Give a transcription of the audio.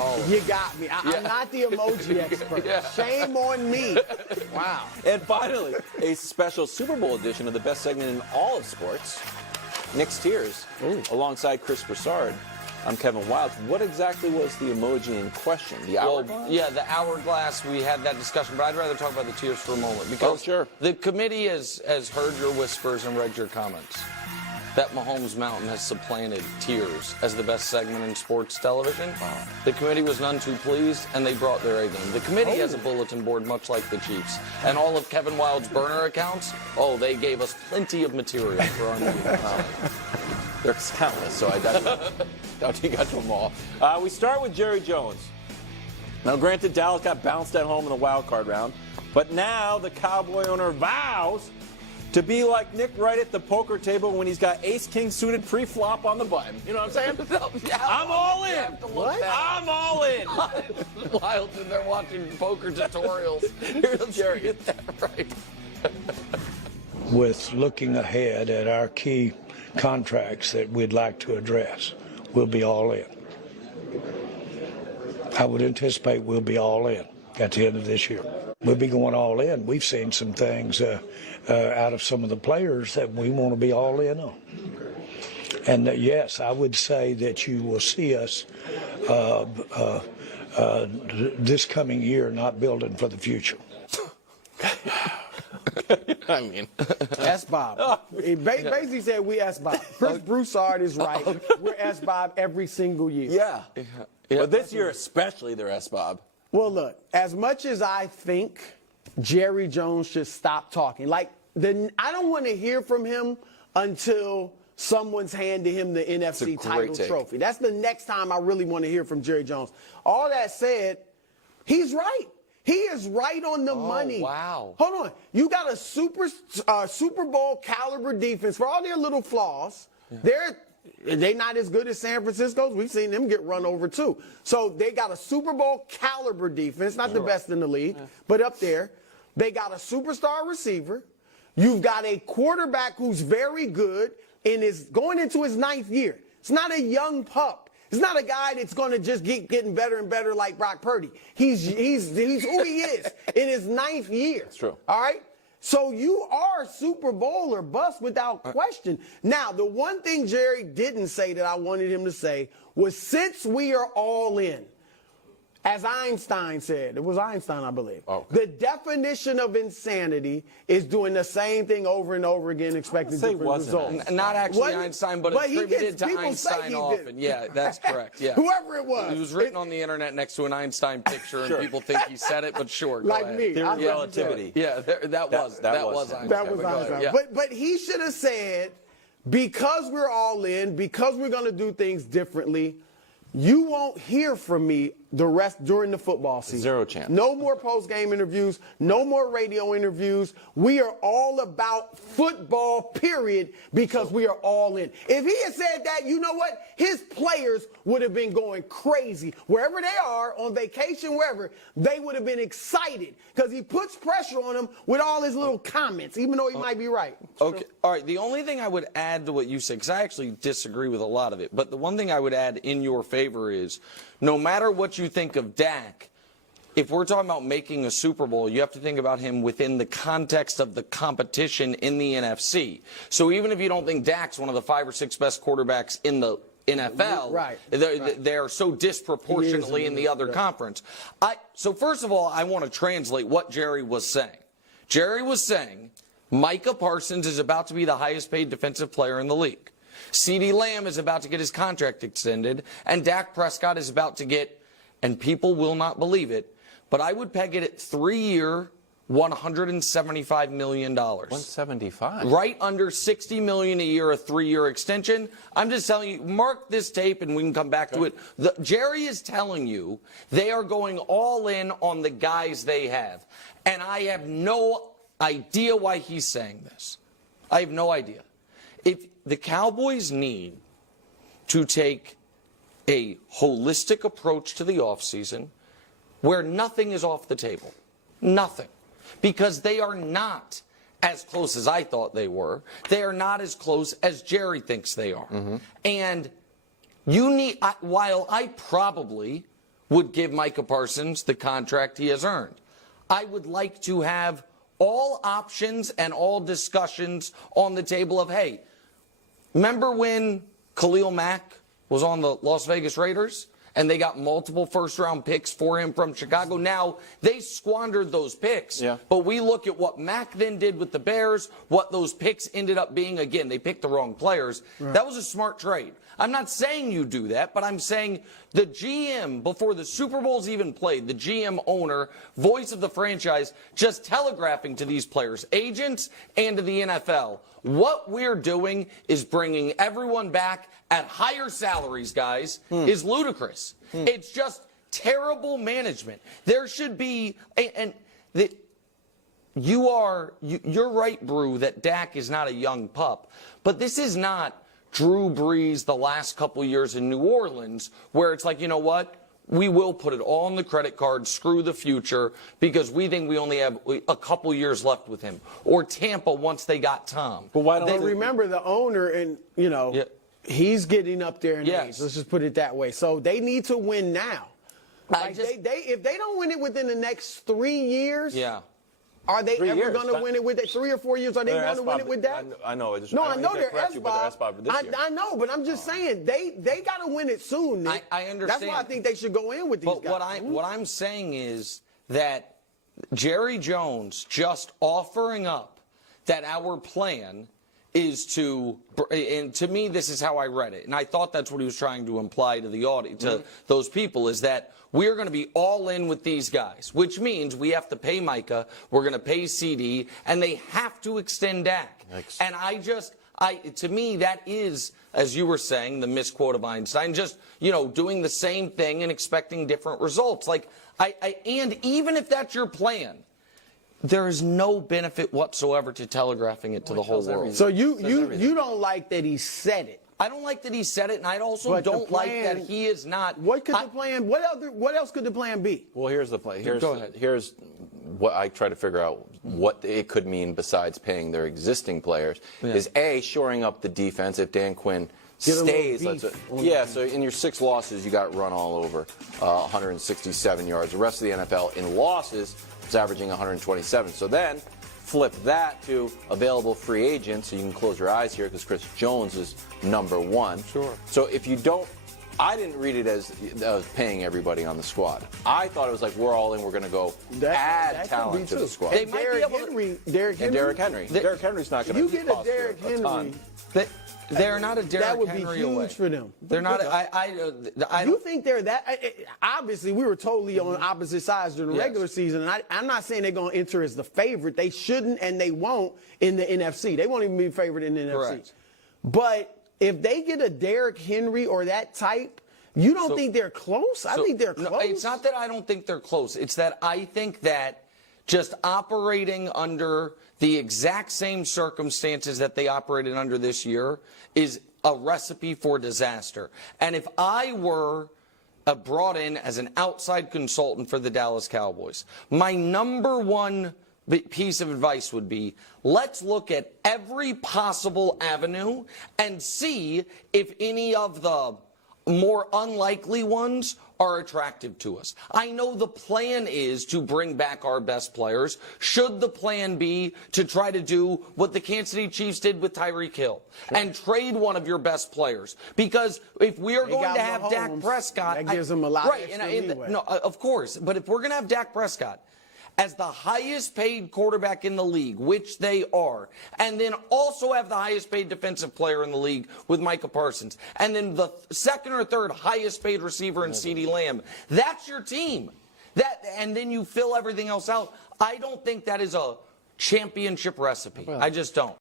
all of You got me. I'm not the emoji expert. Shame on me. Wow. And finally, a special Super Bowl edition of the best segment in all of sports, Nick's Tears, alongside Chris Broussard. I'm Kevin Wildes. What exactly was the emoji in question? The hourglass? Yeah, the hourglass. We had that discussion, but I'd rather talk about the tears for a moment because the committee has heard your whispers and read your comments. That Mahomes Mountain has supplanted tears as the best segment in sports television. Wow. The committee was none too pleased, and they brought their A game. The committee has a bulletin board, much like the Chiefs. And all of Kevin Wilde's burner accounts, they gave us plenty of material for our meeting. They're countless, so I doubt you got to them all. We start with Jerry Jones. Now, granted, Dallas got bounced at home in the wild card round, but now the Cowboy owner vows to be like Nick Wright at the poker table when he's got ace-king suited pre-flop on the button. You know what I'm saying? I'm all in. What? I'm all in. Wild, and they're watching poker tutorials. Here's Jerry. Right. With looking ahead at our key contracts that we'd like to address, we'll be all in. I would anticipate we'll be all in at the end of this year. We'll be going all in. We've seen some things out of some of the players that we want to be all in on. And yes, I would say that you will see us this coming year not building for the future. I mean, S-Bob. He basically said we S-Bob. Chris Broussard is right. We're S-Bob every single year. Yeah. But this year especially, they're S-Bob. Well, look, as much as I think Jerry Jones should stop talking, I don't want to hear from him until someone's handed him the NFC title trophy. That's the next time I really want to hear from Jerry Jones. All that said, he's right. He is right on the money. Wow. Hold on. You got a Super Bowl caliber defense for all their little flaws. Yeah. They're not as good as San Francisco's. We've seen them get run over too. So they got a Super Bowl caliber defense, not the best in the league, but up there. They got a superstar receiver. You've got a quarterback who's very good and is going into his 9th year. It's not a young pup. It's not a guy that's going to just keep getting better and better like Brock Purdy. He's who he is in his 9th year. That's true. All right? So you are Super Bowl or bust without question. Now, the one thing Jerry didn't say that I wanted him to say was since we are all in, as Einstein said, it was Einstein, I believe, the definition of insanity is doing the same thing over and over again, expecting different results. Not actually Einstein, but attributed to Einstein often. Yeah, that's correct. Yeah. Whoever it was. It was written on the internet next to an Einstein picture, and people think he said it, but sure, like go me. ahead. Theory of relativity. Yeah, that was Einstein. That was Einstein. Yeah. But he should have said, because we're all in, because we're going to do things differently, you won't hear from me the rest during the football season. Zero chance. No more post-game interviews, no more radio interviews. We are all about football, period, because we are all in. If he had said that, you know what? His players would have been going crazy. Wherever they are, on vacation, wherever, they would have been excited because he puts pressure on them with all his little comments, even though he might be right. Okay. All right. The only thing I would add to what you said, because I actually disagree with a lot of it, but the one thing I would add in your favor is no matter what you think of Dak, if we're talking about making a Super Bowl, you have to think about him within the context of the competition in the NFC. So even if you don't think Dak's one of the 5 or 6 best quarterbacks in the NFL, they're so disproportionately in the other conference. So first of all, I want to translate what Jerry was saying. Jerry was saying Micah Parsons is about to be the highest paid defensive player in the league. CeeDee Lamb is about to get his contract extended, and Dak Prescott is about to get, and people will not believe it, but I would peg it at 3-year, $175 million. 175. Right under $60 million a year, a 3-year extension. I'm just telling you, mark this tape and we can come back to it. Jerry is telling you they are going all in on the guys they have. And I have no idea why he's saying this. I have no idea. If the Cowboys need to take a holistic approach to the offseason where nothing is off the table. Nothing. Because they are not as close as I thought they were. They are not as close as Jerry thinks they are. And you need, while I probably would give Micah Parsons the contract he has earned. I would like to have all options and all discussions on the table of, hey, remember when Khalil Mack was on the Las Vegas Raiders and they got multiple first-round picks for him from Chicago? Now, they squandered those picks, but we look at what Mack then did with the Bears, what those picks ended up being. Again, they picked the wrong players. Right. That was a smart trade. I'm not saying you do that, but I'm saying the GM, before the Super Bowl's even played, the GM owner, voice of the franchise, just telegraphing to these players, agents, and to the NFL, what we're doing is bringing everyone back at higher salaries, guys, is ludicrous. It's just terrible management. There should be, you're right, Brew, that Dak is not a young pup, but this is not Drew Brees the last couple years in New Orleans, where it's like, you know what? We will put it all on the credit card, screw the future, because we think we only have a couple years left with him. Or Tampa once they got Tom. But why don't they remember the owner and, he's getting up there in age. Let's just put it that way. So they need to win now. Like if they don't win it within the next 3 years, are they ever going to win it with that? 3 or 4 years, are they going to win it with that? I know. I know they're SBOB. I know, but I'm just saying they got to win it soon, Nick. I understand. That's why I think they should go in with these guys. But what I'm saying is that Jerry Jones just offering up that our plan is to, and to me, this is how I read it, and I thought that's what he was trying to imply to the audience, to those people, is that we're going to be all in with these guys, which means we have to pay Micah, we're going to pay CD, and they have to extend Dak. Yikes. And to me, that is, as you were saying, the misquote of Einstein, just, doing the same thing and expecting different results. And even if that's your plan, there is no benefit whatsoever to telegraphing it to the whole world. So you don't like that he said it? I don't like that he said it, and I also don't like that he is not. What could the plan? What else could the plan be? Well, here's the plan. Go ahead. Here's what I try to figure out what it could mean besides paying their existing players. Is A, shoring up the defense if Dan Quinn stays. So in your 6 losses, you got run all over, 167 yards. The rest of the NFL in losses is averaging 127. So then flip that to available free agents, so you can close your eyes here because Chris Jones is #1. Sure. So if you don't, I didn't read it as paying everybody on the squad. I thought it was like we're all in, we're going to go add talent to the squad. They might be able to. Derrick Henry. Derrick Henry's not going to get a Derrick Henry. They're not a Derrick Henry away. That would be huge for them. They're not. You think they're that? Obviously, we were totally on opposite sides during the regular season, and I'm not saying they're going to enter as the favorite. They shouldn't, and they won't in the NFC. They won't even be favored in the NFC. But if they get a Derrick Henry or that type, you don't think they're close? I think they're close. No, it's not that I don't think they're close. It's that I think that just operating under the exact same circumstances that they operated under this year is a recipe for disaster. And if I were brought in as an outside consultant for the Dallas Cowboys, my #1 piece of advice would be, let's look at every possible avenue and see if any of the more unlikely ones are attractive to us. I know the plan is to bring back our best players. Should the plan be to try to do what the Kansas City Chiefs did with Tyreek Hill and trade one of your best players? Because if we are going to have Dak Prescott, that gives them a lot of extra leeway. No, of course. But if we're going to have Dak Prescott as the highest paid quarterback in the league, which they are, and then also have the highest paid defensive player in the league with Micah Parsons, and then the second or third highest paid receiver in CeeDee Lamb, that's your team. And then you fill everything else out. I don't think that is a championship recipe. I just don't.